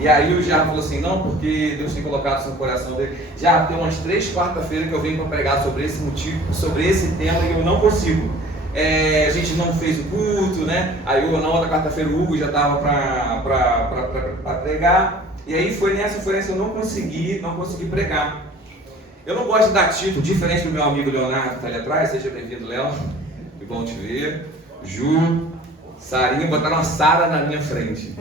E aí o Diabo falou assim, não, porque Deus tem colocado isso no coração dele. Já tem umas 3 quarta-feiras que eu venho para pregar sobre esse motivo, sobre esse tema, e eu não consigo. A gente não fez o culto, né? Aí na outra quarta-feira o Hugo já estava para pregar. E aí foi nessa eu não consegui pregar. Eu não gosto de dar título, diferente do meu amigo Leonardo que está ali atrás. Seja bem-vindo, Léo. Que bom te ver. Ju, Sarinha, botaram uma Sara na minha frente.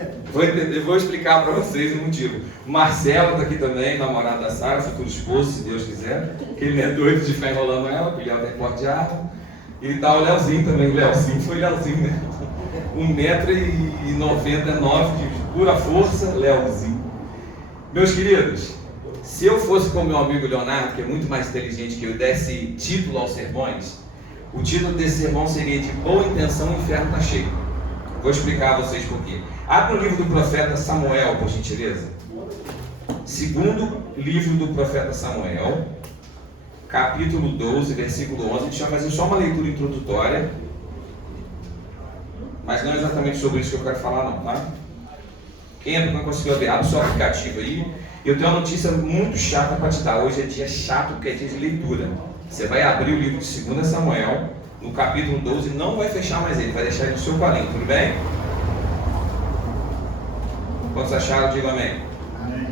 Vou explicar para vocês o motivo. O Marcelo está aqui também, namorado da Sara, futuro esposo, se Deus quiser. Que ele não é doido de ficar enrolando ela, porque ele tem porte de arma. E tá o Leozinho também, o Leozinho foi Leozinho, né? 1,99m de pura força, Leozinho. Meus queridos, se eu fosse como meu amigo Leonardo, que é muito mais inteligente que eu, desse título aos sermões, o título desse sermão seria de Boa Intenção, o Inferno está Cheio. Vou explicar a vocês por quê. Abre o livro do profeta Samuel, por gentileza. Segundo livro do profeta Samuel, capítulo 12, versículo 11. A gente vai fazer só uma leitura introdutória, mas não é exatamente sobre isso que eu quero falar não, tá? Quem não conseguiu ver, abre o seu aplicativo aí. Eu tenho uma notícia muito chata para te dar. Hoje é dia chato porque é dia de leitura. Você vai abrir o livro de 2 Samuel, no capítulo 12, não vai fechar mais ele, vai deixar ele no seu quadrinho, tudo bem? Quantos acharam, diga amém. Amém.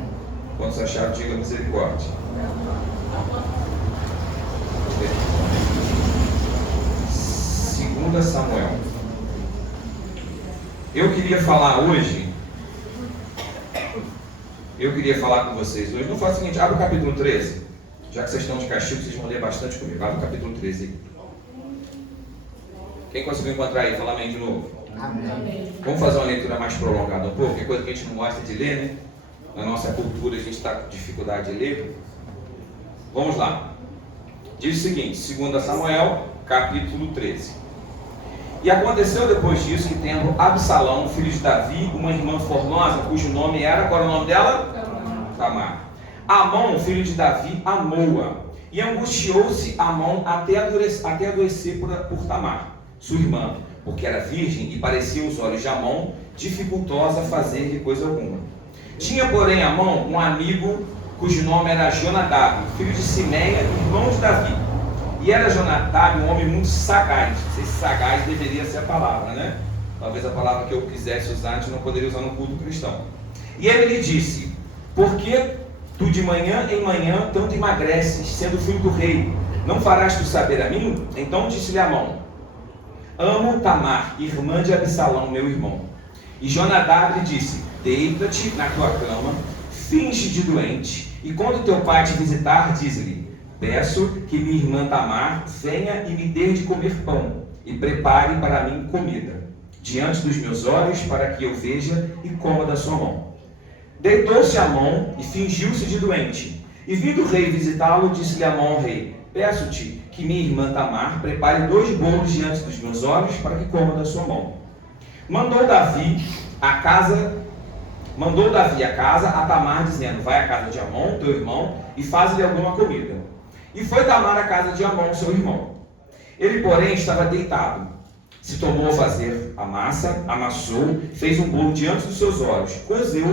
Quantos acharam, diga misericórdia. 2 Samuel. Eu queria falar com vocês hoje. Não faça o seguinte, abre o capítulo 13. Já que vocês estão de castigo, vocês vão ler bastante comigo. Abre o capítulo 13. Quem conseguiu encontrar aí? Fala amém de novo. Amém. Vamos fazer uma leitura mais prolongada um pouco, que é coisa que a gente não gosta de ler, né? Na nossa cultura a gente está com dificuldade de ler. Vamos lá. Diz o seguinte, 2 Samuel, capítulo 13. E aconteceu depois disso que, tendo Absalão, filho de Davi, uma irmã formosa, cujo nome era, qual era o nome dela? Tamar. Amon, filho de Davi, amou-a, e angustiou-se Amon até adoecer por Tamar, sua irmã, porque era virgem e parecia aos olhos de Amon dificultosa fazer-lhe coisa alguma. Tinha, porém, Amon um amigo cujo nome era Jonadab, filho de Simeia, irmão de Davi. E era Jonadab um homem muito sagaz. Não sei se sagaz deveria ser a palavra, né? Talvez a palavra que eu quisesse usar, a gente não poderia usar no culto cristão. E ele lhe disse, por que tu de manhã em manhã tanto emagreces, sendo filho do rei? Não farás tu saber a mim? Então disse-lhe Amon, amo Tamar, irmã de Absalão, meu irmão. E Jonadab lhe disse, deita-te na tua cama, finge de doente, e quando teu pai te visitar, diz-lhe, peço que minha irmã Tamar venha e me dê de comer pão, e prepare para mim comida, diante dos meus olhos, para que eu veja e coma da sua mão. Deitou-se Amon e fingiu-se de doente. E vindo o rei visitá-lo, disse-lhe Amon ao rei, peço-te que minha irmã Tamar prepare 2 bolos diante dos meus olhos, para que coma da sua mão. Mandou Davi a casa a Tamar, dizendo, vai à casa de Amon, teu irmão, e faz-lhe alguma comida. E foi Tamar à casa de Amon, seu irmão. Ele, porém, estava deitado. Se tomou a fazer a massa, amassou, fez um bolo diante dos seus olhos, cozeu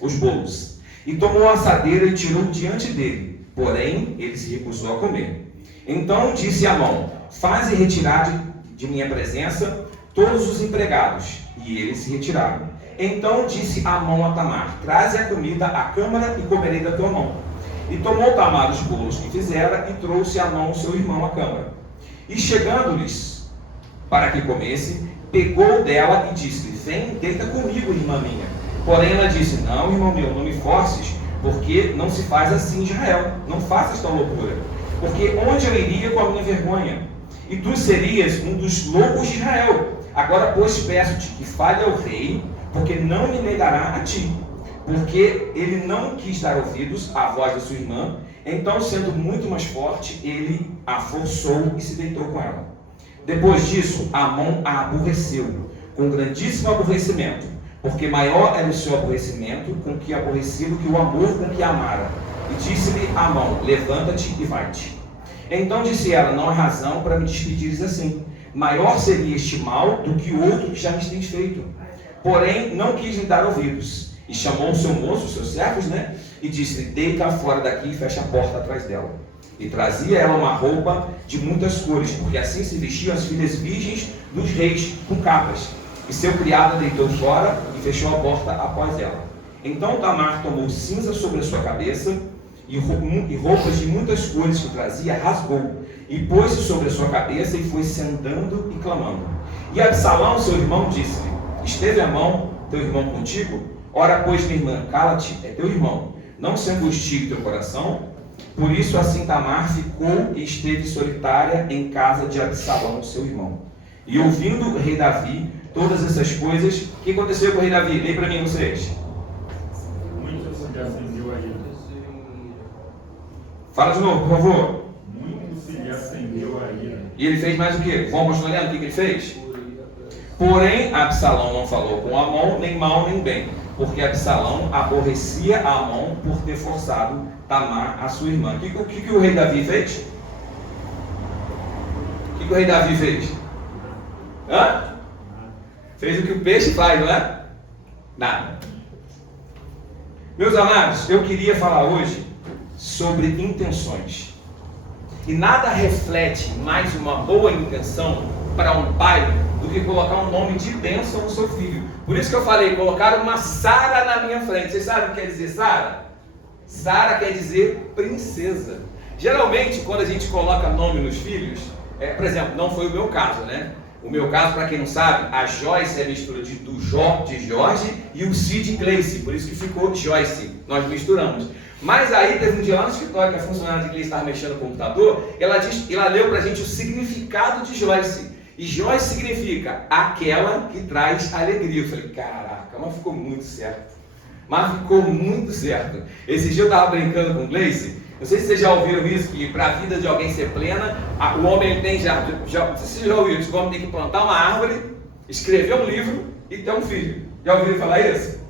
os bolos, e tomou a assadeira e tirou diante dele. Porém, ele se recusou a comer. Então disse Amon, faze retirar de minha presença todos os empregados. E eles se retiraram. Então disse Amon a Tamar, traze a comida à câmara e comerei da tua mão. E tomou Tamar os bolos que fizera e trouxe a Amon, seu irmão, à câmara. E chegando-lhes para que comesse, pegou dela e disse-lhe, vem, deita comigo, irmã minha. Porém ela disse, não, irmão meu, não me forces, porque não se faz assim em Israel. Não faças tal loucura. Porque onde eu iria com a minha vergonha? E tu serias um dos loucos de Israel. Agora, pois, peço-te que fale ao rei, porque não me negará a ti. Porque ele não quis dar ouvidos à voz da sua irmã. Então, sendo muito mais forte, ele a forçou e se deitou com ela. Depois disso, Amon a aborreceu, com grandíssimo aborrecimento, porque maior era o seu aborrecimento com que aborrecia do que o amor com que amara. E disse-lhe Amon, levanta-te e vai-te. Então disse ela, não há razão para me despedires assim. Maior seria este mal do que o outro que já me tens feito. Porém, não quis lhe dar ouvidos. E chamou o seu moço, os seus servos, né? E disse-lhe, deita fora daqui e fecha a porta atrás dela. E trazia ela uma roupa de muitas cores, porque assim se vestiam as filhas virgens dos reis, com capas. E seu criado deitou fora e fechou a porta após ela. Então Tamar tomou cinza sobre a sua cabeça e roupas de muitas cores que trazia, rasgou, e pôs-se sobre a sua cabeça e foi-se andando e clamando. E Absalão, seu irmão, disse-lhe, esteve a mão teu irmão contigo? Ora, pois, minha irmã, cala-te, é teu irmão, não se angustie teu coração. Por isso, assim Tamar ficou e esteve solitária em casa de Absalão, seu irmão. E ouvindo o rei Davi todas essas coisas, o que aconteceu com o rei Davi? Leia para mim vocês. Muito se lhe acendeu a ira. Fala de novo, por favor. Muito se lhe acendeu a ira. E ele fez mais o quê? Vamos continuar lendo o que ele fez? Porém, Absalão não falou com Amon, nem mal nem bem, porque Absalão aborrecia a Amon por ter forçado Tamar, a sua irmã. O que o rei Davi fez? O que o rei Davi fez? Hã? Fez o que o peixe faz, não é? Nada. Meus amados, eu queria falar hoje sobre intenções. E nada reflete mais uma boa intenção para um pai do que colocar um nome de bênção no seu filho. Por isso que eu falei, colocar uma Sara na minha frente. Vocês sabem o que quer dizer Sara? Sara quer dizer princesa. Geralmente, quando a gente coloca nome nos filhos, por exemplo, não foi o meu caso, né? O meu caso, para quem não sabe, a Joyce é a mistura do Jorge e o C de Gleice, por isso que ficou Joyce, nós misturamos. Mas aí teve um dia lá no escritório que a funcionária de Gleice estava mexendo no computador, ela leu para a gente o significado de Joyce. E Joyce significa aquela que traz alegria. Eu falei, caraca, mas ficou muito certo. Mas ficou muito certo. Esse dia eu estava brincando com Gleice. Não sei se vocês já ouviram isso, que para a vida de alguém ser plena, o homem tem não sei se vocês já ouviram isso, o homem tem que plantar uma árvore, escrever um livro e ter um filho. Já ouviram falar isso?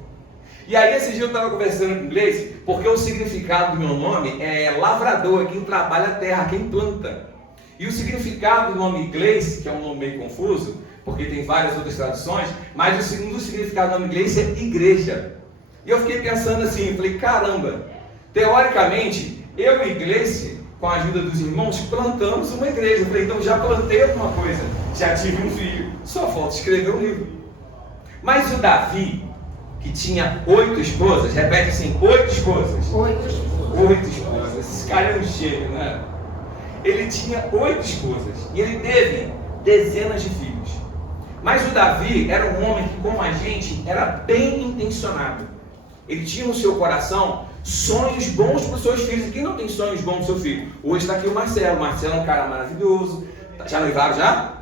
E aí esse dia eu estava conversando com Gleice, porque o significado do meu nome é lavrador, quem trabalha a terra, quem planta. E o significado do nome Gleice, que é um nome meio confuso, porque tem várias outras traduções, mas o segundo significado do nome Gleice é igreja. E eu fiquei pensando assim, falei, caramba, teoricamente, eu e Gleice, com a ajuda dos irmãos, plantamos uma igreja. Eu falei, então já plantei alguma coisa, já tive um filho, só falta escrever um livro. Mas o Davi, que tinha 8 esposas, repete assim, 8 esposas. 8 esposas, esse cara é um gênio, né? Ele tinha 8 esposas e ele teve dezenas de filhos. Mas o Davi era um homem que, como a gente, era bem intencionado. Ele tinha no seu coração sonhos bons para os seus filhos. E quem não tem sonhos bons para o seu filho? Hoje está aqui o Marcelo. O Marcelo é um cara maravilhoso. Já noivaram já?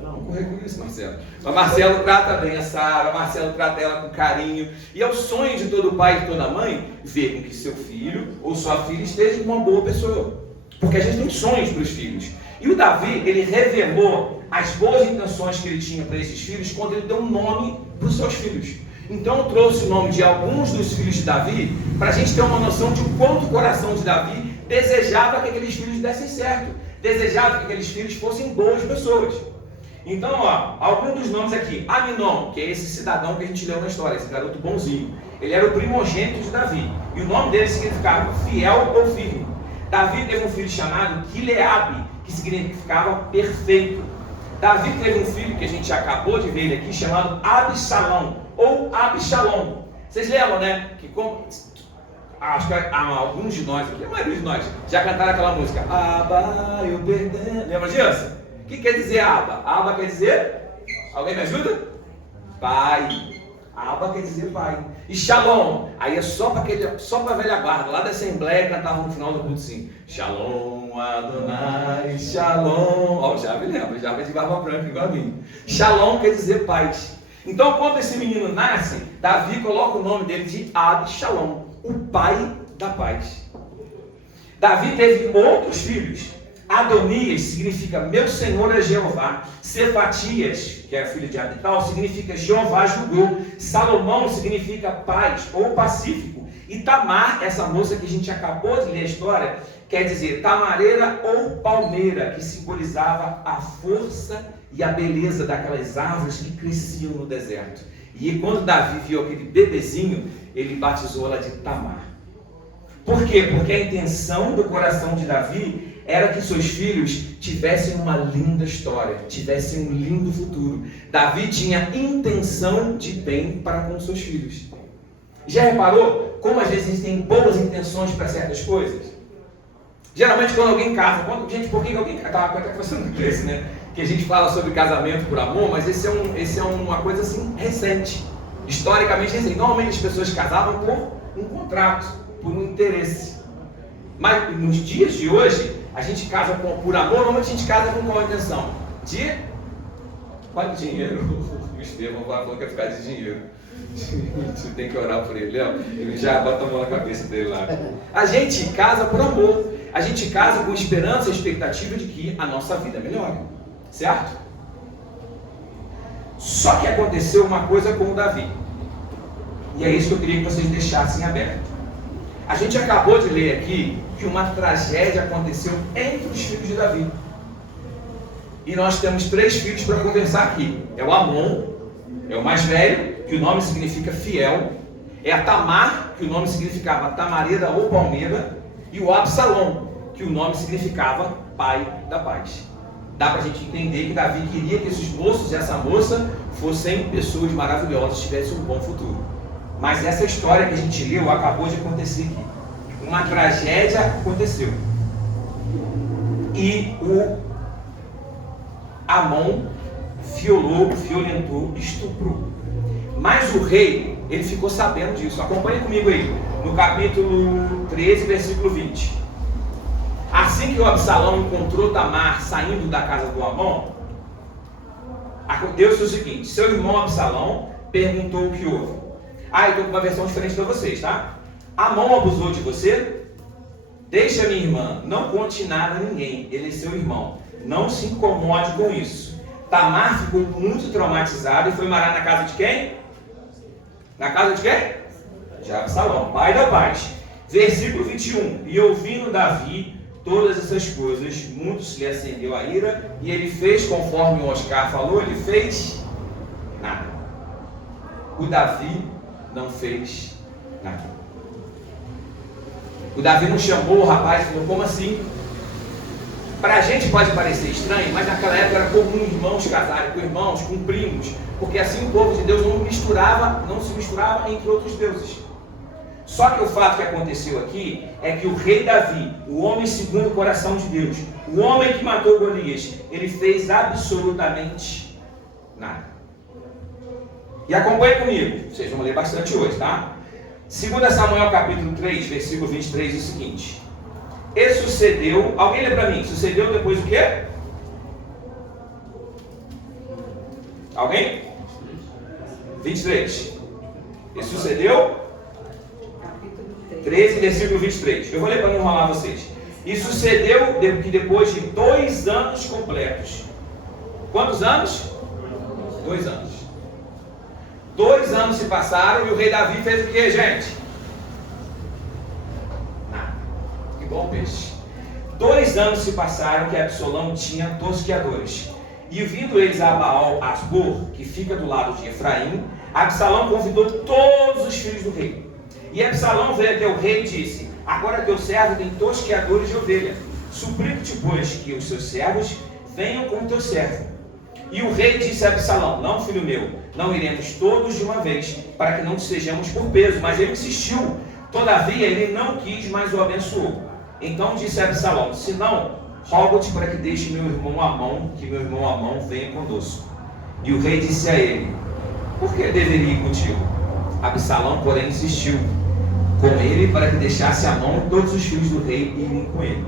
Não, correr com isso, Marcelo. Mas Marcelo trata bem a Sara, Marcelo trata ela com carinho. E é o sonho de todo pai e de toda mãe ver com que seu filho ou sua filha esteja uma boa pessoa. Porque a gente tem sonhos para os filhos. E o Davi, ele revelou as boas intenções que ele tinha para esses filhos quando ele deu um nome para os seus filhos. Então eu trouxe o nome de alguns dos filhos de Davi para a gente ter uma noção de o quanto o coração de Davi desejava que aqueles filhos dessem certo, desejava que aqueles filhos fossem boas pessoas. Então, alguns dos nomes aqui. Aminon, que é esse cidadão que a gente leu na história, esse garoto bonzinho. Ele era o primogênito de Davi. E o nome dele significava fiel ou firme. Davi teve um filho chamado Quileabe, que significava perfeito. Davi teve um filho que a gente acabou de ver ele aqui, chamado Absalão, ou Absalom. Vocês lembram, né? Que acho que alguns de nós aqui, a maioria de nós, já cantaram aquela música Abba, eu pertenço. Lembra disso? O que quer dizer Abba? Abba quer dizer? Alguém me ajuda? Pai. Abba quer dizer pai. E Shalom, aí é só para a velha guarda, lá da Assembleia cantavam no final do culto assim, Shalom Adonai, Shalom. Ó, já me lembro, já vai de barba branca igual a mim. Shalom quer dizer paz. Então, quando esse menino nasce, Davi coloca o nome dele de Absalom, o pai da paz. Davi teve outros filhos. Adonias significa meu Senhor é Jeová. Cefatias, que é a filha de Abital, significa Jeová julgou. Salomão significa paz ou pacífico. E Tamar, essa moça que a gente acabou de ler a história, quer dizer tamareira ou palmeira, que simbolizava a força e a beleza daquelas árvores que cresciam no deserto. E quando Davi viu aquele bebezinho, ele batizou ela de Tamar. Por quê? Porque a intenção do coração de Davi era que seus filhos tivessem uma linda história, tivessem um lindo futuro. Davi tinha intenção de bem para com seus filhos. Já reparou como às vezes a gente tem boas intenções para certas coisas? Geralmente quando alguém casa, gente, por que alguém casa? Estava até conversando com esse, né? Que a gente fala sobre casamento por amor, mas esse é uma coisa assim recente, historicamente recente. Normalmente as pessoas casavam por um contrato, por um interesse. Mas nos dias de hoje, a gente casa por amor, normalmente a gente casa com qual intenção? Qual dinheiro? O Estevão falou que é ficar de dinheiro. Você tem que orar por ele, ó. Ele já bota a mão na cabeça dele lá. A gente casa por amor. A gente casa com esperança e expectativa de que a nossa vida melhore. Certo? Só que aconteceu uma coisa com o Davi. E é isso que eu queria que vocês deixassem aberto. A gente acabou de ler aqui que uma tragédia aconteceu entre os filhos de Davi. E nós temos 3 filhos para conversar aqui. É o Amon, é o mais velho, que o nome significa fiel. É a Tamar, que o nome significava tamareda ou palmeira. E o Absalom, que o nome significava pai da paz. Dá para a gente entender que Davi queria que esses moços e essa moça fossem pessoas maravilhosas, tivessem um bom futuro. Mas essa história que a gente leu acabou de acontecer aqui. Uma tragédia aconteceu. E o Amon violentou, estuprou. Mas o rei, ele ficou sabendo disso. Acompanhe comigo aí, no capítulo 13, versículo 20. Assim que o Absalão encontrou Tamar saindo da casa do Amon, aconteceu o seguinte: seu irmão Absalão perguntou o que houve. Eu estou com uma versão diferente para vocês, tá? Amon abusou de você? Deixa minha irmã, não conte nada a ninguém, ele é seu irmão. Não se incomode com isso. Tamar ficou muito traumatizada e foi morar na casa de quem? Na casa de quem? De Absalão, pai da paz. Versículo 21. E ouvindo Davi todas essas coisas, muito se lhe acendeu a ira, e ele fez conforme o Oscar falou, ele fez nada. O Davi não fez nada. O Davi não chamou o rapaz e falou: como assim? Para a gente pode parecer estranho, mas naquela época era comum irmãos casarem com irmãos, com primos, porque assim o povo de Deus não se misturava entre outros deuses. Só que o fato que aconteceu aqui é que o rei Davi, o homem segundo o coração de Deus, o homem que matou Golias, ele fez absolutamente nada. E acompanhe comigo, vocês vão ler bastante hoje, tá? 2 Samuel capítulo 3, versículo 23, diz o seguinte: e sucedeu, alguém lê para mim, sucedeu depois o quê? Alguém? 23. E sucedeu 13, versículo 23. Eu vou ler para não enrolar vocês. E sucedeu que depois de 2 anos completos. Quantos anos? 2 anos. 2 anos se passaram e o rei Davi fez o que, gente? Nada. Igual peixe. 2 anos se passaram que Absalão tinha tosqueadores. E vindo eles a Baal-Asbor, que fica do lado de Efraim, Absalão convidou todos os filhos do rei. E Absalão veio até o rei e disse: agora teu servo tem tosqueadores de ovelha. Suplico-te, pois, que os seus servos venham com o teu servo. E o rei disse a Absalão: não, filho meu, não iremos todos de uma vez, para que não sejamos por peso. Mas ele insistiu. Todavia ele não quis, mas o abençoou. Então disse a Absalão: se não, rogo-te para que deixe meu irmão Amon, que meu irmão Amon venha conosco. E o rei disse a ele: por que deveria ir contigo? Absalão, porém, insistiu com ele para que deixasse Amon e todos os filhos do rei irem com ele.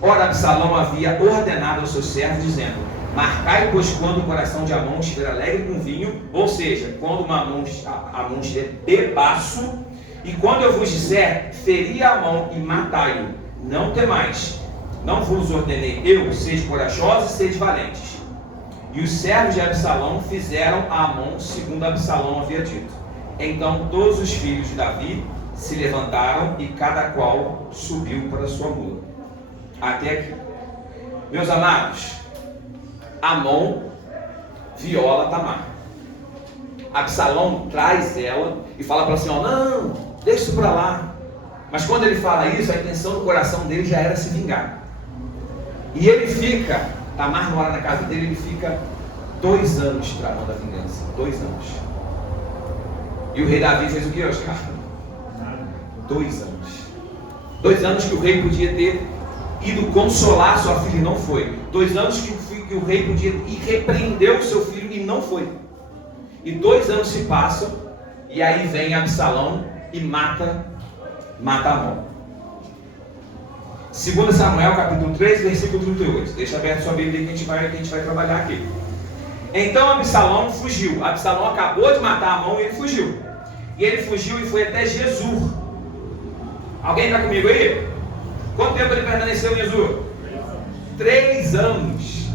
Ora, Absalão havia ordenado aos seus servos, dizendo: marcai, pois, quando o coração de Amon estiver alegre com vinho, ou seja, quando Amon estiver bebaço, e quando eu vos disser, feri Amon e matai-o, não temais, não vos ordenei eu, sede corajosos e sede valentes. E os servos de Absalão fizeram a Amon segundo Absalão havia dito. Então todos os filhos de Davi se levantaram e cada qual subiu para sua mula. Até aqui. Meus amados, Amon viola Tamar. Absalão traz ela e fala para ela assim, ó, não, deixa isso para lá. Mas quando ele fala isso, a intenção do coração dele já era se vingar. E ele fica, Tamar mora na casa dele, ele fica 2 anos tramando a vingança. 2 anos. E o rei Davi fez o que, Oscar? 2 anos. 2 anos que o rei podia ter ido consolar sua filha e não foi. 2 anos que o rei podia ir repreender o seu filho e não foi. E 2 anos se passam, e aí vem Absalão e mata Amon. 2 Samuel capítulo 3, versículo 38. Deixa aberto sua Bíblia que a gente vai trabalhar aqui. Então Absalão fugiu. Absalão acabou de matar Amon e ele fugiu. E ele fugiu e foi até Gesur. Alguém está comigo aí? Quanto tempo ele permaneceu em Gesur? 3 anos.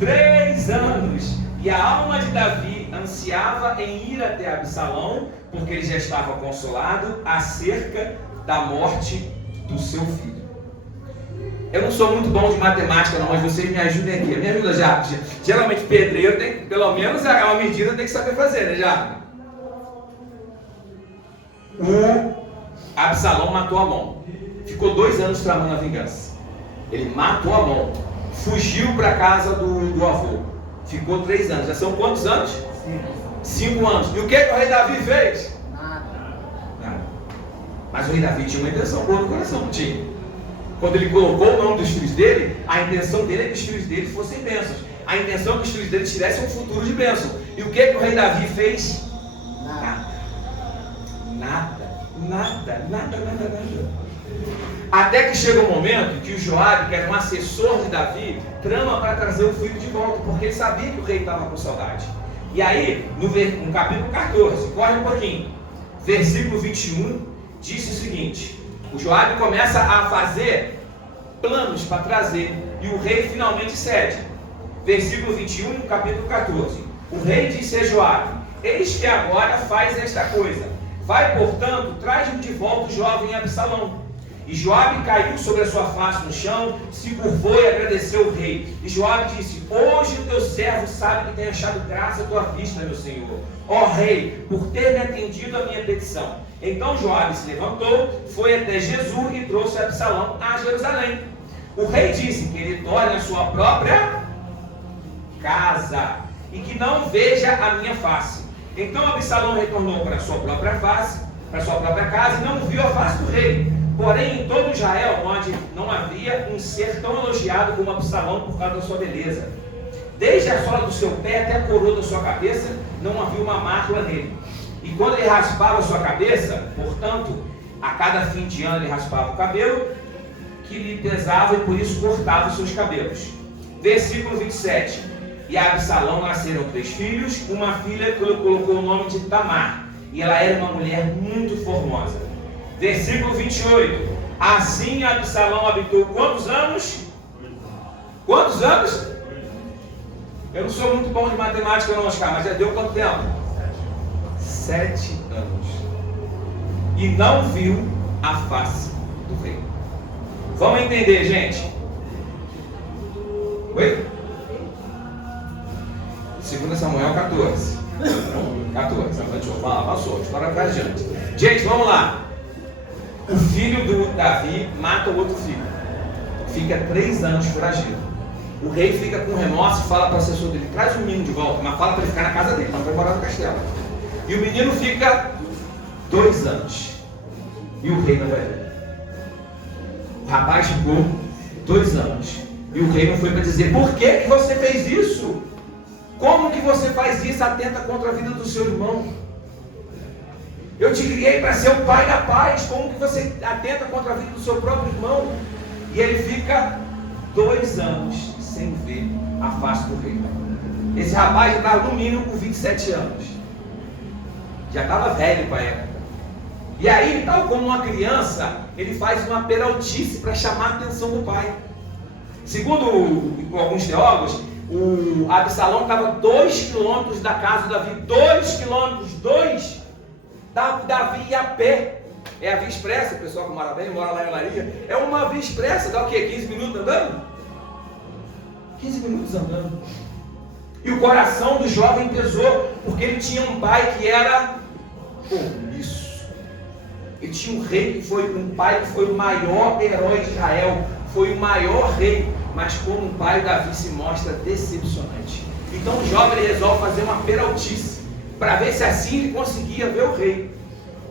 3 anos. E a alma de Davi ansiava em ir até Absalão, porque ele já estava consolado acerca da morte do seu filho. Eu não sou muito bom de matemática não, mas vocês me ajudem aqui. Me ajuda já. Geralmente pedreiro tem, pelo menos é uma medida tem que saber fazer, né, já? O Absalão matou Amon. Ficou 2 anos tramando a vingança. Ele matou Amon. Fugiu para a casa do avô. Ficou 3 anos. Já são quantos anos? 5 anos. E o que o rei Davi fez? Nada. Mas o rei Davi tinha uma intenção boa no coração, não tinha? Quando ele colocou o nome dos filhos dele, a intenção dele é que os filhos dele fossem bênçãos. A intenção é que os filhos dele tivessem um futuro de bênção. E o que o rei Davi fez? Nada. Até que chega um momento que o Joabe, que era um assessor de Davi, trama para trazer o filho de volta, porque ele sabia que o rei estava com saudade. E aí, no capítulo 14, corre um pouquinho, versículo 21, disse o seguinte: o Joabe começa a fazer planos para trazer, e o rei finalmente cede. Versículo 21, capítulo 14. O rei disse a Joabe: eis que agora faz esta coisa. Vai, portanto, traz-me de volta o jovem Absalão. E Joabe caiu sobre a sua face no chão, se curvou e agradeceu o rei. E Joabe disse: hoje o teu servo sabe que tem achado graça à tua vista, meu senhor, ó rei, por ter me atendido a minha petição. Então Joabe se levantou, foi até Gesur e trouxe Absalão a Jerusalém. O rei disse que ele torne a sua própria casa e que não veja a minha face. Então Absalão retornou para a sua própria face, para a sua própria casa, e não viu a face do rei. Porém, em todo Israel, onde não havia um ser tão elogiado como Absalão por causa da sua beleza. Desde a sola do seu pé até a coroa da sua cabeça, não havia uma mácula nele. E quando ele raspava a sua cabeça, portanto, a cada fim de ano ele raspava o cabelo, que lhe pesava, e por isso cortava os seus cabelos. Versículo 27. E a Absalão nasceram 3 filhos, uma filha que ele colocou o nome de Tamar, e ela era uma mulher muito formosa. Versículo 28. Assim Absalão habitou quantos anos? Quantos anos? Eu não sou muito bom de matemática não, Oscar, mas já deu quanto tempo? 7 anos. E não viu a face do rei. Vamos entender, gente? Oi? 2 Samuel 14. 14. Passou. História para adiante. Gente, vamos lá. O filho do Davi mata o outro filho. Fica 3 anos foragido. O rei fica com remorso e fala para o assessor dele: traz o menino de volta, mas fala para ele ficar na casa dele, não vai morar no castelo. E o menino fica 2 anos. E o rei não vai ver. O rapaz ficou 2 anos. E o rei não foi para dizer: por que você fez isso? Como que você faz isso? Atenta contra a vida do seu irmão. Eu te criei para ser o pai da paz. Como que você atenta contra a vida do seu próprio irmão? E ele fica 2 anos sem ver a face do rei. Esse rapaz já estava no mínimo com 27 anos. Já estava velho para a época. E aí, tal como uma criança, ele faz uma peraltice para chamar a atenção do pai. Segundo alguns teólogos, o Absalão estava 2 quilômetros da casa do Davi. 2 quilômetros, 2. Davi ia a pé. É a Via Expressa, o pessoal que mora bem, mora lá em Olaria. É uma Via Expressa, dá o quê? 15 minutos andando? 15 minutos andando. E o coração do jovem pesou, porque ele tinha um pai que era omisso. Ele tinha um rei que foi um pai que foi o maior herói de Israel, foi o maior rei, mas como um pai, Davi se mostra decepcionante. Então o jovem ele resolve fazer uma peraltice, para ver se assim ele conseguia ver o rei.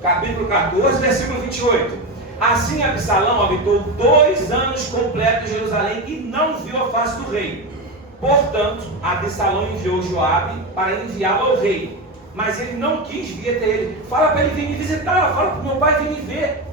Capítulo 14, versículo 28. Assim Absalão habitou 2 anos completos em Jerusalém e não viu a face do rei. Portanto, Absalão enviou Joabe para enviá-lo ao rei, mas ele não quis vir até ele. Fala para ele vir me visitar, fala para o meu pai vir me ver.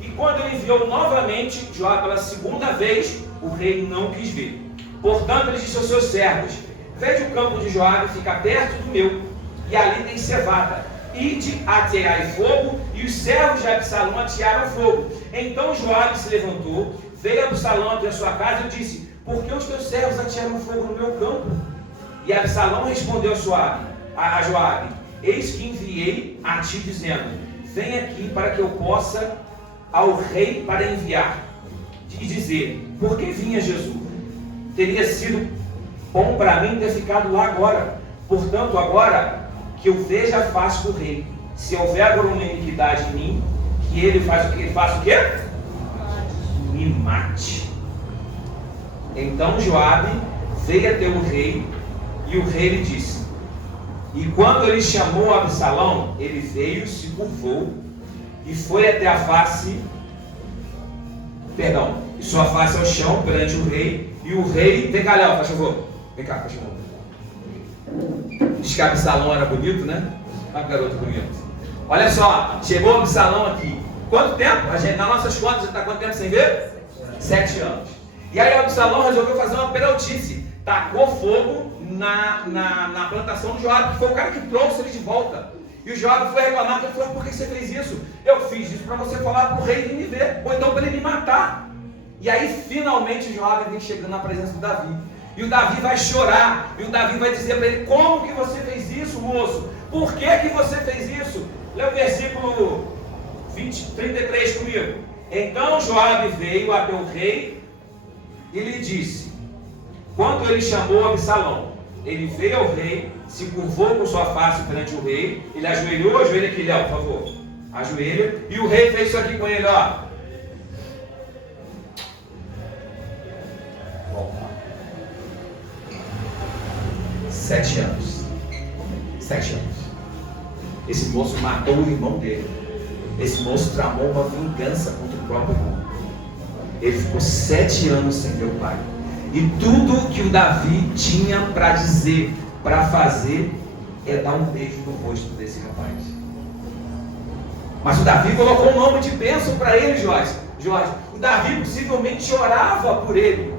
E quando ele enviou novamente Joabe pela segunda vez, o rei não quis vir. Portanto, ele disse aos seus servos: vede o campo de Joabe, fica perto do meu, e ali tem cevada. Ide, ateai fogo, e os servos de Absalão atearam fogo. Então Joabe se levantou, veio Absalão até a sua casa e disse: por que os teus servos atearam fogo no meu campo? E Absalão respondeu a Joabe: eis que enviei a ti dizendo: vem aqui para que eu possa ao rei para enviar e dizer: por que vinha Jesus? Teria sido bom para mim ter ficado lá agora. Portanto, agora que eu veja a face do rei, se houver alguma iniquidade em mim, que ele faça o que? Ele faça o quê? Me mate. Então Joabe veio até o rei, e o rei lhe disse. E quando ele chamou Absalão, ele veio, se curvou, e foi até a face, e sua face ao chão perante o rei, e o rei, vem cá, Léo, faz favor, vem cá, faz favor. Diz que Absalão era bonito, né? Olha que garoto bonito. Olha só, chegou Absalão aqui. Quanto tempo? Nas nossas contas, já está quanto tempo sem ver? 7 anos. E aí Absalão resolveu fazer uma peraltice. Tacou fogo na plantação do Joabe, que foi o cara que trouxe ele de volta. E o Joabe foi reclamar, ele falou: por que você fez isso? Eu fiz isso para você falar para o rei vir me ver, ou então para ele me matar. E aí finalmente o Joabe vem chegando na presença do Davi. E o Davi vai chorar, e o Davi vai dizer para ele: como que você fez isso, moço? Por que você fez isso? Lê o versículo 33 comigo. Então Joabe veio até o rei e lhe disse, quando ele chamou Absalão, ele veio ao rei, se curvou com sua face perante o rei, ele ajoelhou, ajoelha aqui, Léo, por favor, ajoelha, e o rei fez isso aqui com ele, ó. 7 anos. 7 anos. Esse moço matou o irmão dele. Esse moço tramou uma vingança contra o próprio irmão. Ele ficou 7 anos sem ver o pai. E tudo que o Davi tinha para dizer, para fazer, é dar um beijo no rosto desse rapaz. Mas o Davi colocou um nome de bênção para ele, Jorge. O Davi possivelmente orava por ele.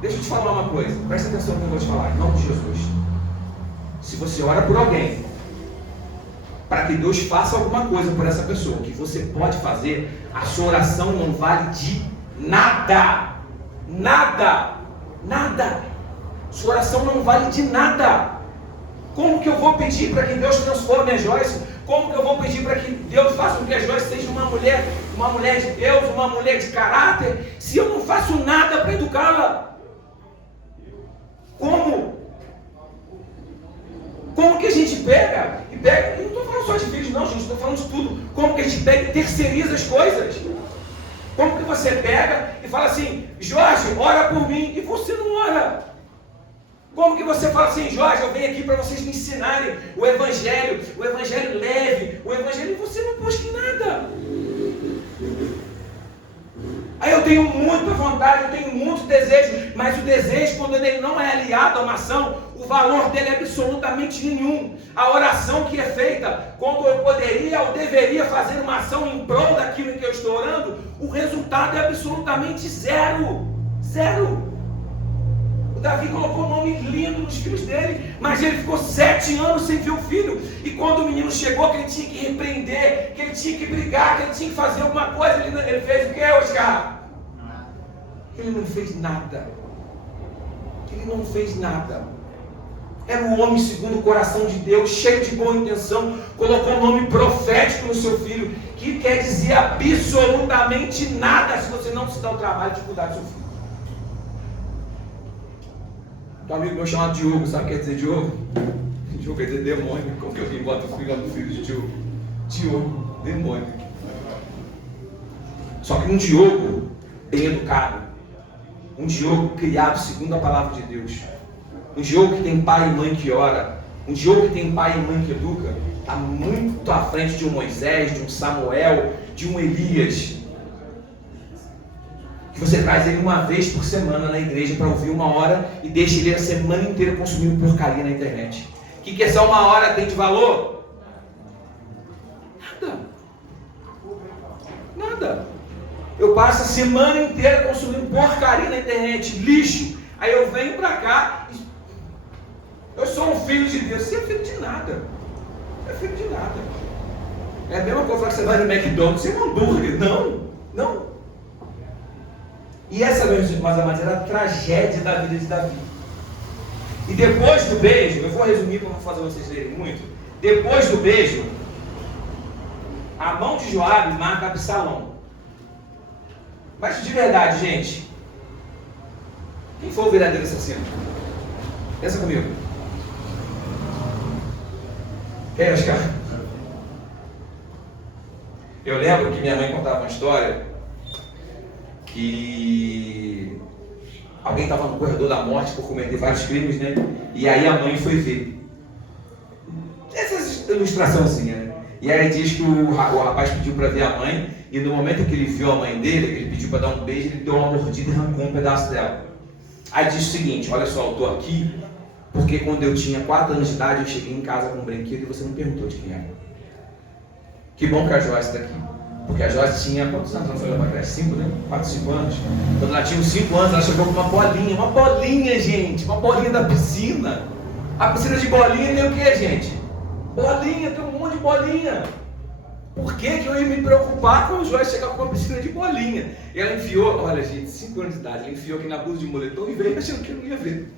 Deixa eu te falar uma coisa. Presta atenção no que eu vou te falar. Em nome de Jesus. Se você ora por alguém, para que Deus faça alguma coisa por essa pessoa, que você pode fazer, a sua oração não vale de nada. Nada. Nada. Sua oração não vale de nada. Como que eu vou pedir para que Deus transforme a Joyce? Como que eu vou pedir para que Deus faça com que a Joyce seja uma mulher de Deus, uma mulher de caráter, se eu não faço nada para educá-la? Como? Como que a gente pega? Eu não estou falando só de filhos não, gente, estou falando de tudo. Como que a gente pega e terceiriza as coisas? Como que você pega e fala assim, Jorge, ora por mim, e você não ora? Como que você fala assim, Jorge, eu venho aqui para vocês me ensinarem o evangelho leve, o evangelho, e você não busca em nada. Aí eu tenho muita vontade, eu tenho muito desejo, mas o desejo, quando ele não é aliado a uma ação, o valor dele é absolutamente nenhum. A oração que é feita, quando eu poderia ou deveria fazer uma ação em prol daquilo em que eu estou orando, o resultado é absolutamente zero. Zero. O Davi colocou um nome lindo nos filhos dele, mas ele ficou 7 anos sem ver o filho. E quando o menino chegou, que ele tinha que repreender, que ele tinha que brigar, que ele tinha que fazer alguma coisa, ele fez o que, Oscar? Ele não fez nada. Ele não fez nada. Era um homem segundo o coração de Deus, cheio de boa intenção, colocou um nome profético no seu filho, que quer dizer absolutamente nada se você não se dá o trabalho de cuidar do seu filho. Um amigo meu chamado Diogo, sabe o que quer dizer Diogo? Diogo quer dizer demônio. Como que alguém bota o filho no filho de Diogo? Diogo, demônio. Só que um Diogo bem educado, um Diogo criado segundo a palavra de Deus, um Diogo que tem pai e mãe que ora, um Diogo que tem pai e mãe que educa, está muito à frente de um Moisés, de um Samuel, de um Elias, que você traz ele uma vez por semana na igreja para ouvir 1 hora e deixa ele a semana inteira consumindo porcaria na internet. O que essa 1 hora tem de valor? Nada. Eu passo a semana inteira consumindo porcaria na internet, lixo. Aí eu venho para cá, eu sou um filho de Deus. Você é filho de nada. Não é filho de nada. É a mesma coisa que você vai no McDonald's, você é um hambúrguer. Não. E essa, meus irmãos, era a tragédia da vida de Davi. E depois do beijo, eu vou resumir para não fazer vocês lerem muito. Depois do beijo, a mão de Joabe mata Absalão. Mas de verdade, gente, quem foi o verdadeiro assassino? Pensa comigo. Quem é, Oscar? Eu lembro que minha mãe contava uma história que alguém estava no corredor da morte por cometer vários crimes, né? E aí a mãe foi ver. Essas ilustrações assim, né? E aí diz que o rapaz pediu para ver a mãe, e no momento que ele viu a mãe dele, ele pediu para dar um beijo, ele deu uma mordida e arrancou um pedaço dela. Aí diz o seguinte: olha só, eu estou aqui porque quando eu tinha 4 anos de idade eu cheguei em casa com um brinquedo e você não perguntou de quem era. Que bom que a Joyce está aqui. Porque a Joyce tinha, quantos anos ela foi lá para trás? 5, né? 4, 5 anos. Quando ela tinha uns 5 anos, ela chegou com uma bolinha, gente, uma bolinha da piscina. A piscina de bolinha tem o que, gente? Bolinha, tem um monte de bolinha. Por que eu ia me preocupar com o Joyce chegar com uma piscina de bolinha? E ela enfiou, olha gente, 5 anos de idade, ela enfiou aqui na blusa de moletom e veio achando que eu não ia ver.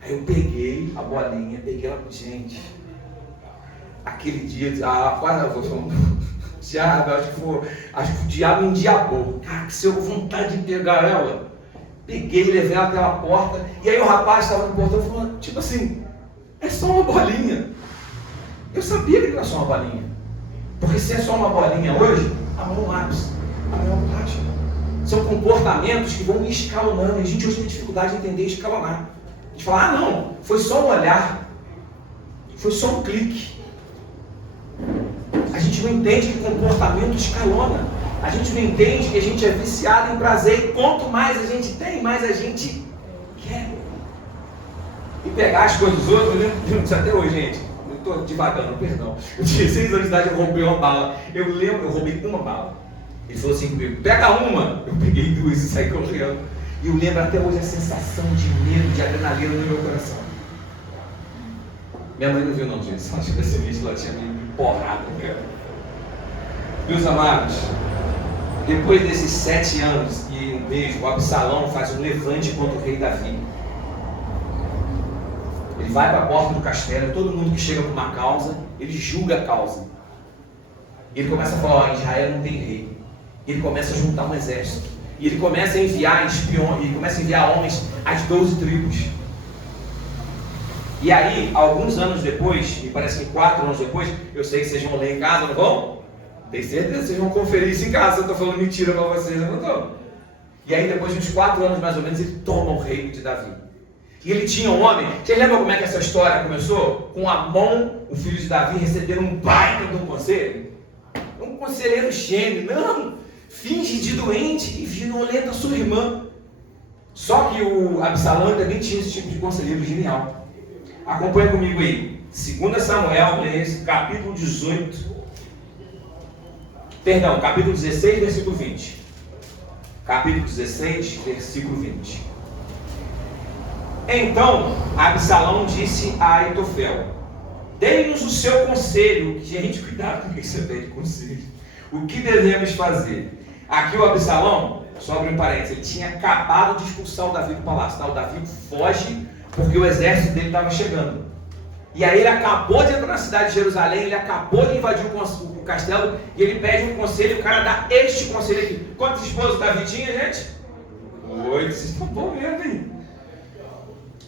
Aí eu peguei a bolinha, peguei ela, gente, aquele dia, quase eu vou diabo, acho que o diabo me endiabou. Cara, que se eu vontade de pegar ela, peguei, levei ela até a porta, e aí o rapaz estava no portão falando, tipo assim, é só uma bolinha. Eu sabia que era só uma bolinha, porque se é só uma bolinha hoje, amanhã é um lápis, amanhã é um plástico. São comportamentos que vão escalonando, e a gente hoje tem dificuldade de entender e escalonar. A gente fala, não, foi só um olhar, foi só um clique. A gente não entende que comportamento escalona. A gente não entende que a gente é viciado em prazer. E quanto mais a gente tem, mais a gente quer. E pegar as coisas dos outros, eu lembro disso até hoje, gente. Eu estou devagando, perdão. Eu tinha 6 anos de idade, eu roubei uma bala. Eu roubei uma bala. Ele falou assim comigo, pega uma. Eu peguei 2 e saí correndo. E eu lembro até hoje a sensação de medo, de adrenalina no meu coração. Minha mãe não viu não, gente. Só acho que esse vídeo ela tinha me porrada, cara. Meus amados, depois desses 7 anos e um beijo, o Absalão faz um levante contra o rei Davi. Ele vai para a porta do castelo, todo mundo que chega com uma causa, ele julga a causa. Ele começa a falar, Israel não tem rei. Ele começa a juntar um exército. E ele começa a enviar espiões, ele começa a enviar homens às 12 tribos. E aí, alguns anos depois, me parece que 4 anos depois, eu sei que vocês vão ler em casa, não vão? Tenho certeza que vocês vão conferir isso em casa, eu estou falando mentira para vocês, eu não estou. E aí, depois de uns 4 anos mais ou menos, ele toma o reino de Davi. E ele tinha um homem, vocês lembram como é que essa história começou? Com Amon, o filho de Davi, recebendo um baita de um conselho? Um conselheiro gênio, não, finge de doente e violenta a sua irmã. Só que o Absalão também tinha esse tipo de conselheiro genial. Acompanha comigo aí, 2 Samuel, capítulo 18, perdão, capítulo 16, versículo 20. Capítulo 16, versículo 20. Então, Absalão disse a Aitofel, dê-nos o seu conselho. Gente, cuidado com o que você pede conselho. O que devemos fazer? Aqui o Absalão, só abre um parênteses, ele tinha acabado de expulsar o Davi do palácio. Tá? O Davi foge porque o exército dele estava chegando. E aí ele acabou de entrar na cidade de Jerusalém, ele acabou de invadir o castelo, e ele pede um conselho, o cara dá este conselho aqui. Quantas esposas Davi tinha, gente? 8, vocês estão bom mesmo, hein?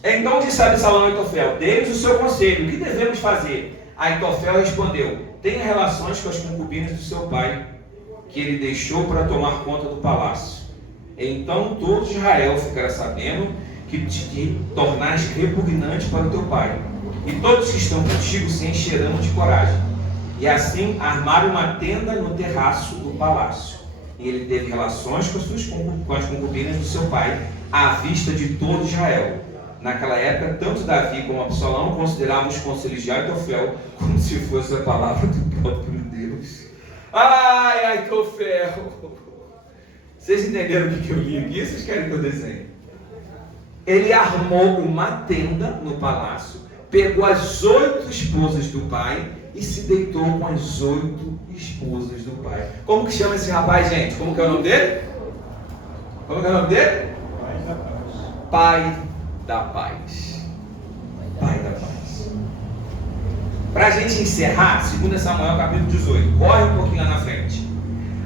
Então disse Absalão a Aitofel: dê-nos o seu conselho, o que devemos fazer? Aitofel respondeu: tenha relações com as concubinas do seu pai, que ele deixou para tomar conta do palácio. Então todo Israel ficará sabendo que te tornaste repugnante para o teu pai, e todos que estão contigo se encherão de coragem. E assim armaram uma tenda no terraço do palácio. E ele teve relações com as concubinas do seu pai, à vista de todo Israel. Naquela época, tanto Davi como Absalão consideravam os conselhos de Aitofel como se fosse a palavra do próprio Deus. Ai, Aitofel! Vocês entenderam o que eu li aqui? Vocês querem que eu desenhe? Ele armou uma tenda no palácio, pegou as 8 esposas do pai e se deitou com as 8 esposas do pai. Como que chama esse rapaz, gente? Como que é o nome dele? Como que é o nome dele? Pai da paz. Pai da paz. Para a gente encerrar, 2 Samuel capítulo 18. Corre um pouquinho lá na frente.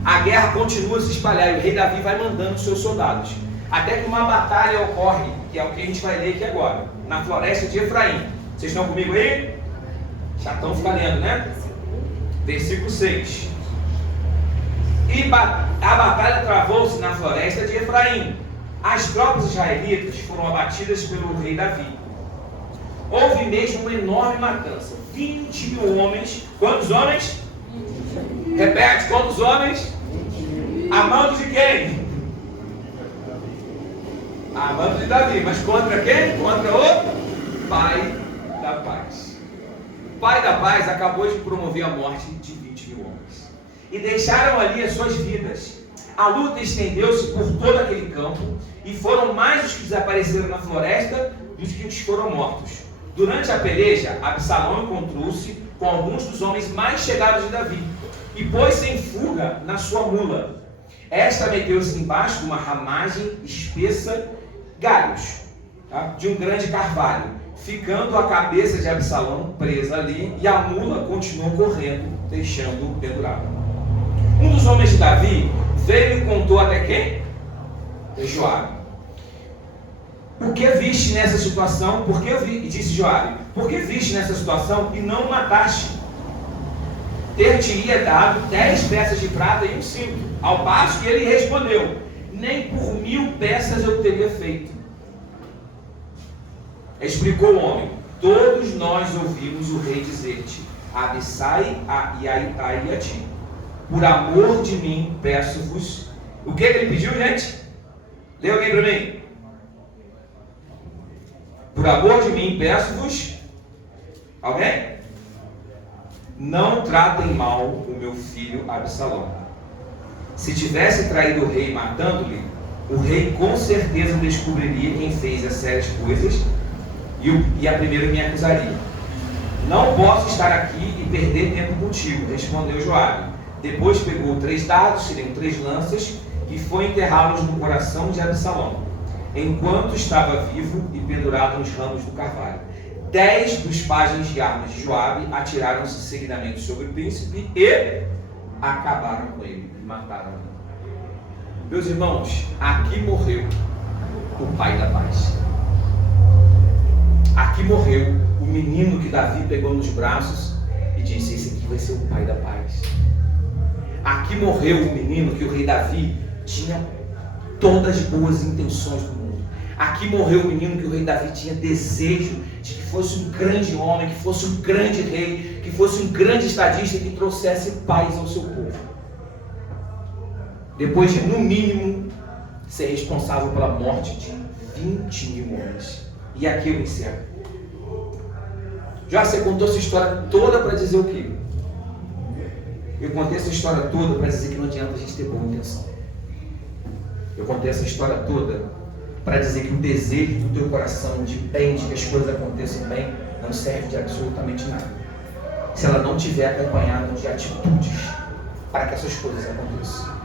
A guerra continua a se espalhar e o rei Davi vai mandando seus soldados. Até que uma batalha ocorre, que é o que a gente vai ler aqui agora, na floresta de Efraim. Vocês estão comigo aí? Já estão ficando lendo, né? Versículo 6. E a batalha travou-se na floresta de Efraim. As tropas israelitas foram abatidas pelo rei Davi. Houve mesmo uma enorme matança. 20 mil homens. Quantos homens? Repete, quantos homens? A mando de quem? A mando de Davi. Mas contra quem? Contra o Pai da Paz. O Pai da Paz acabou de promover a morte de 20 mil homens. E deixaram ali as suas vidas. A luta estendeu-se por todo aquele campo. E foram mais os que desapareceram na floresta do que os que foram mortos. Durante a peleja, Absalão encontrou-se com alguns dos homens mais chegados de Davi e pôs-se em fuga na sua mula. Esta meteu-se embaixo de uma ramagem espessa, galhos, tá? De um grande carvalho, ficando a cabeça de Absalão presa ali, e a mula continuou correndo, deixando-o pendurado. Um dos homens de Davi veio e contou até quem? Joabe. Por que viste nessa situação? E disse Joabe: por que viste nessa situação e não o mataste? Ter-te-ia dado 10 peças de prata e um cinto. Ao passo que ele respondeu: nem por 1000 peças eu teria feito. Explicou o homem: todos nós ouvimos o rei dizer-te: Abissai e Aitai a ti. Por amor de mim, peço-vos. O que ele pediu, gente? Lê alguém para mim. Por amor de mim, peço-vos. Alguém? Não tratem mal o meu filho Absalão. Se tivesse traído o rei matando-lhe, o rei com certeza descobriria quem fez as sérias coisas e a primeira me acusaria. Não posso estar aqui e perder tempo contigo, respondeu Joabe. Depois pegou 3 dardos, seriam 3 lanças, e foi enterrá-los no coração de Absalão, enquanto estava vivo e pendurado nos ramos do carvalho. 10 dos pajens de armas de Joabe atiraram-se seguidamente sobre o príncipe e acabaram com ele, e mataram-o. Meus irmãos, aqui morreu o Pai da Paz. Aqui morreu o menino que Davi pegou nos braços e disse: esse aqui vai ser o Pai da Paz. Aqui morreu o menino que o rei Davi tinha todas as boas intenções do mundo. Aqui morreu o menino que o rei Davi tinha desejo de que fosse um grande homem, que fosse um grande rei, que fosse um grande estadista, que trouxesse paz ao seu povo. Depois de, no mínimo, ser responsável pela morte de 20 mil homens. E aqui eu encerro. Já você contou essa história toda para dizer o quê? Eu contei essa história toda para dizer que não adianta a gente ter boa intenção. Eu contei essa história toda para dizer que o desejo do teu coração de bem, de que as coisas aconteçam bem, não serve de absolutamente nada, se ela não estiver acompanhada de atitudes para que essas coisas aconteçam.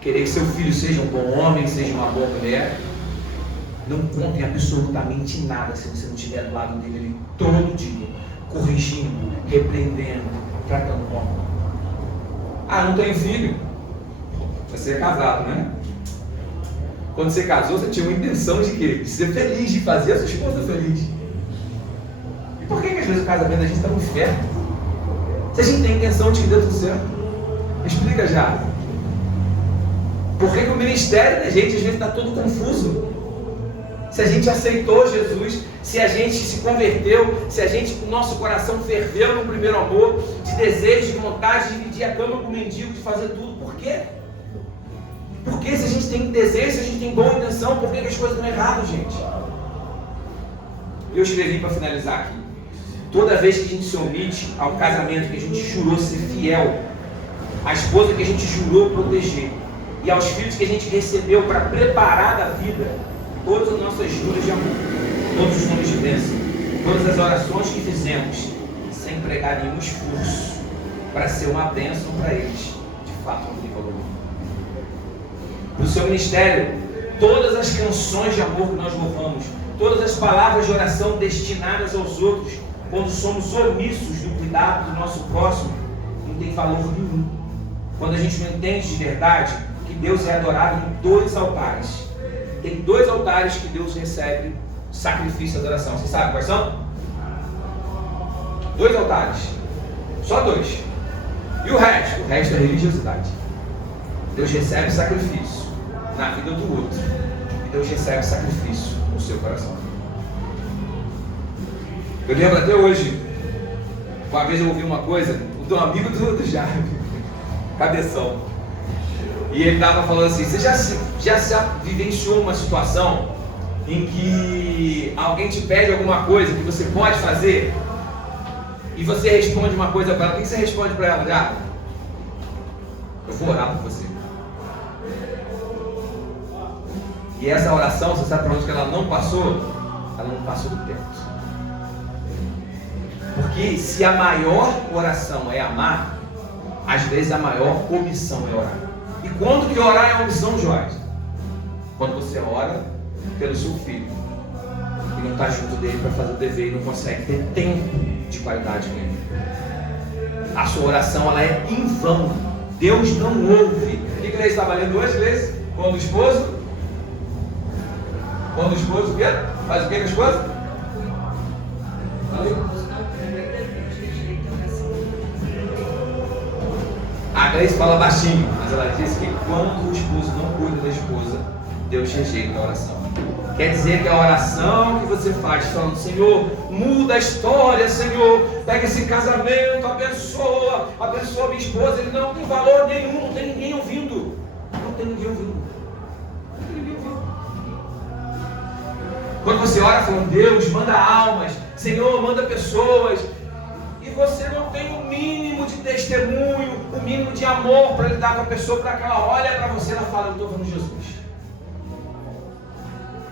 Querer que seu filho seja um bom homem, seja uma boa mulher, não contem absolutamente nada se você não estiver do lado dele todo dia, corrigindo, repreendendo, tratando com amor. Ah, não tenho filho? Você é casado, né? Quando você casou, você tinha uma intenção de quê? De ser feliz, de fazer a sua esposa feliz. E por que às vezes o casamento da gente está no inferno? Se a gente tem intenção de ir dentro do céu. Explica já. Por que o ministério da gente às vezes está todo confuso? Se a gente aceitou Jesus, se a gente se converteu, se a gente, o nosso coração ferveu no primeiro amor, de desejo, de vontade de dividir a cama com o mendigo, de fazer tudo, por quê? Porque se a gente tem desejo, se a gente tem boa intenção, por que as coisas estão erradas, gente? Eu escrevi para finalizar aqui. Toda vez que a gente se omite ao casamento que a gente jurou ser fiel, à esposa que a gente jurou proteger, e aos filhos que a gente recebeu para preparar da vida, todas as nossas juras de amor, todos os nomes de bênção, todas as orações que fizemos, sem empregar nenhum esforço para ser uma bênção para eles, de fato não tem valor. Para o seu ministério, todas as canções de amor que nós louvamos, todas as palavras de oração destinadas aos outros, quando somos omissos do cuidado do nosso próximo, não tem valor nenhum. Quando a gente não entende de verdade que Deus é adorado em 2 altares. Tem 2 altares que Deus recebe sacrifício e adoração. Você sabe quais são? 2 altares. Só 2. E o resto? O resto é religiosidade. Deus recebe sacrifício na vida do outro. E Deus recebe sacrifício no seu coração. Eu lembro até hoje, uma vez eu ouvi uma coisa do amigo do Jaime, Cabeção. E ele estava falando assim, você já vivenciou uma situação em que alguém te pede alguma coisa que você pode fazer e você responde uma coisa para ela? O que você responde para ela? Já? Eu vou orar por você. E essa oração, você sabe para onde que ela não passou? Ela não passou do teto. Porque se a maior oração é amar, às vezes a maior omissão é orar. E quando que orar é omissão, Jorge? Quando você ora pelo seu filho e não está junto dele para fazer o dever e não consegue ter tempo de qualidade com ele. A sua oração ela é em vão. Deus não ouve. O que a Gleice estava lendo hoje, Gleice? Quando o esposo o quê? Faz o que com a esposa? A Gleice fala baixinho, mas ela diz que quando o esposo não cuida da esposa, Deus rejeita a oração. Quer dizer que a oração que você faz falando, Senhor, muda a história, Senhor, pega esse casamento, abençoa minha esposa, ele não tem valor nenhum, não tem ninguém ouvindo. Não tem ninguém ouvindo. Quando você ora falando, Deus, manda almas, Senhor, manda pessoas, e você não tem o mínimo de testemunho, o mínimo de amor para lidar com a pessoa, para que ela olhe para você e ela fala, eu estou vendo Jesus.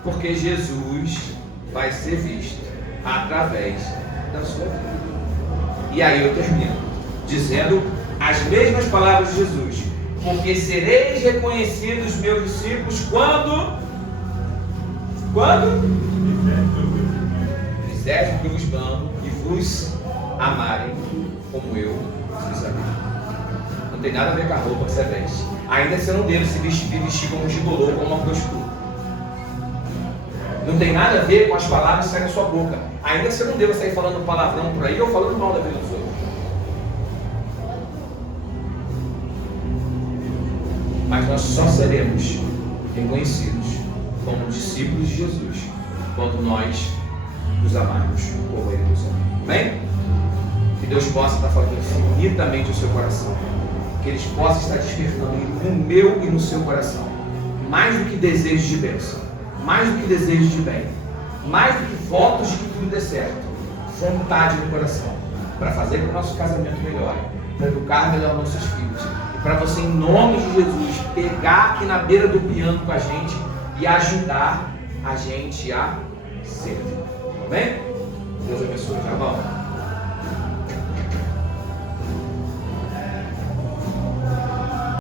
Porque Jesus vai ser visto através da sua vida. E aí eu termino dizendo as mesmas palavras de Jesus. Porque sereis reconhecidos meus discípulos quando? Fizerem o que vos mando e vos amarem como eu vos amei. Não tem nada a ver com a roupa que você veste. Ainda que você não deve se vestir como um gigolô, como uma prostituta. Não tem nada a ver com as palavras que saem da sua boca. Ainda que você não deva sair falando palavrão por aí ou falando mal da vida dos outros. Mas nós só seremos reconhecidos como discípulos de Jesus quando nós nos amarmos como Ele nos ama. Amém? Que Deus possa estar falando infinitamente o seu coração. Que eles possam estar despertando no meu e no seu coração mais do que desejos de bênção, mais do que desejos de bem, mais do que votos de que tudo dê certo, vontade no coração para fazer com que o nosso casamento melhore, para educar melhor nossos filhos, e para você, em nome de Jesus, pegar aqui na beira do piano com a gente e ajudar a gente a servir. Amém? Deus abençoe, tá bom?